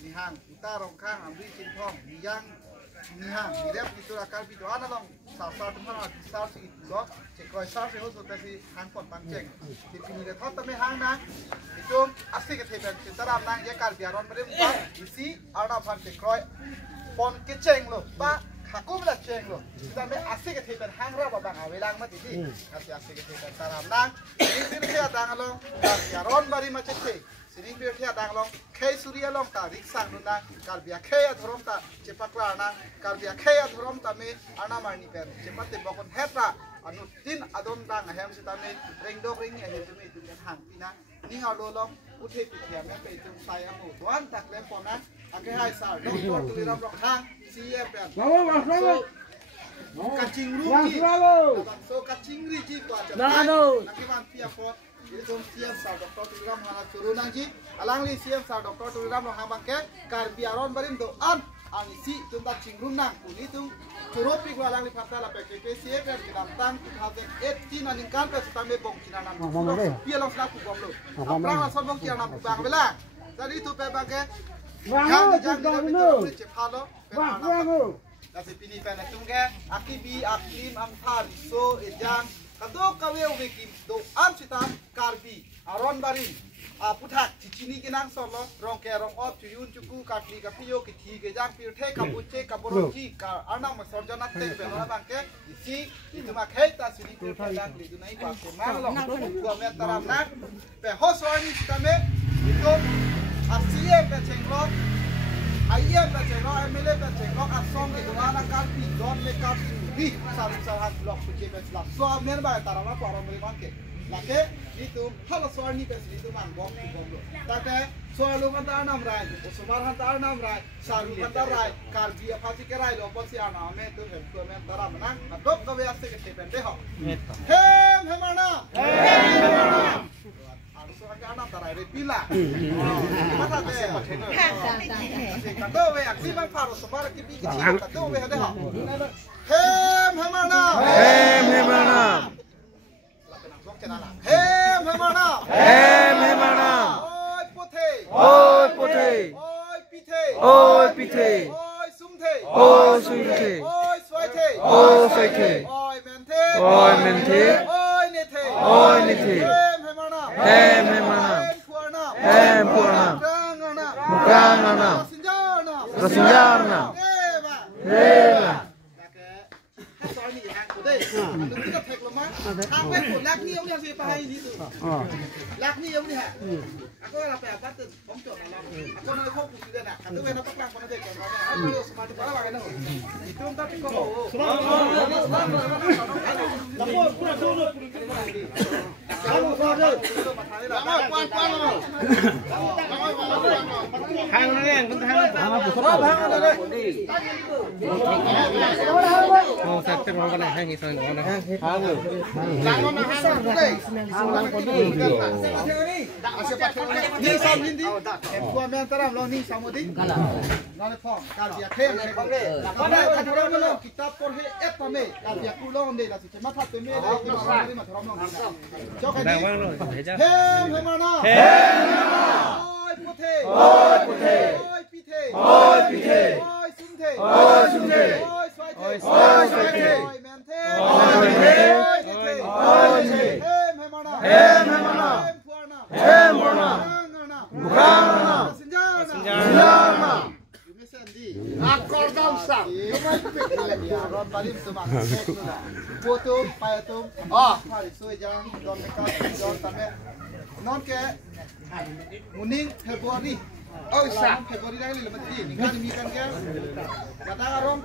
ni hang kita rongkang ambil cinthong ni yang ni hang ni rep itu akal itu ana long sasar tuh mana sasar si itu loh cekoi sasar sih harus tapi hang pot pancing di sini deh thot tapi hang nang itu asli ketepen cinta ram nang ya kal biaron mereka isi ana pan cekoi pon keceng loh pak aku belah ceng loh kita me asli ketepen hang raba bang awelang mati di asli ketepen saram nang ini sini ada ngalong biaron bari macet sini biar ada ngalong kei surya long ta riksang nuna kalbia kei adhorom ta cepakla ana kalbia kei adhorom ta me ana marni pen cepat tembakon hetra anu tin adon dang ahem sita me ringdok ring ahem tu me itu hang pina ni ngalo long uthe pitia me pe itu sai amu tuan tak lem pona ake hai sar doktor tuliram rok hang cie pen kacing rugi so kacing riji kuat nanti man pia po itu siam sar doktor tuliram hang turun nanti alang li siam sar doktor tuliram rok hang bangke karbiaron barim do an angisi tunta cingrum nang kuli tung curopi gua alang li parta la PKP siap dan kedamtan 2018 naningkan pe stambe bong kinanan pia long snapu bom lo aprang la sobong kinanan bang bela jadi itu pe bangke jangan cepalo nasi pini pena tungge akibi aklim amthar so ejan kado kawe ubekim do am sitam karbi aron barin puthak cicini kinang solo rong ke rong op tuyun cuku katli kapiyo kiti ke jang pirthe kapuche kaborji ka anam sorjana te bela bangke isi itu makai ta sini pirthe jang lidu nai pa ke malo gua me taram nak pe hoswani sitame itu asie pe cenglok ayam pe cenglok emele pe cenglok asom ke dona kalpi don le kalpi di sarat blok puche pe slap so amen ba tarama param beli bangke lake itu hal soal ni pes itu man bom lo tapi soal lu kantar nam rai usmar kantar nam rai saru kantar rai karbi apa sih kerai lo pun si anak me tu hem me tara menang dok kawe aste ke tepen deh ho hem mana harus orang anak tarai repila masa deh kado we aksi bang faru sembar kipi kecil kado we deh ho hem mana hem mana oi pothe oi pithe oi sumthe oi swaithe oi menthe oi nethe hem mana hem purna mukrangana rasinjana eva soalnya yang aku deh, anu kita tek lemah, apa pun lak ni yang saya pahai ni tu, lak ni yang ni ha, aku apa apa tu, om cok malam, aku nak kau kusi dah nak, aku nak tak nak kau nak dek kau nak, aku lu semati pada bagai tu, itu tapi kau, lapor pura dulu, kamu kau tu, hang ni yang kita hang, hang ada deh. Sakit orang kena hang isan orang hang. Hang. Langon hang deh. Hang kodu. Ni sam hindi. Gua men taram lo ni samudi. Nale phong. Kal dia khem ne bangre. Pada kadang lo kitab por he etame. Kal dia kulong de la si mata teme de ki mari ma thorom lo. Jok ni. Hem mana? Hem mana? Oi puthe. Oi pithe. Oi sumthe. Oi swaithe. Oi menthe. Hem mana? Hem purna. Mukrangana. Sinjana. Ini sendi. Akor damsa. Ron palim tumak. Foto payatum. Hari soi jang don meka don tame. Non ke muning Februari. Oh, Februari dah ni lepas ni. Kan ni kan ke? Kadang orang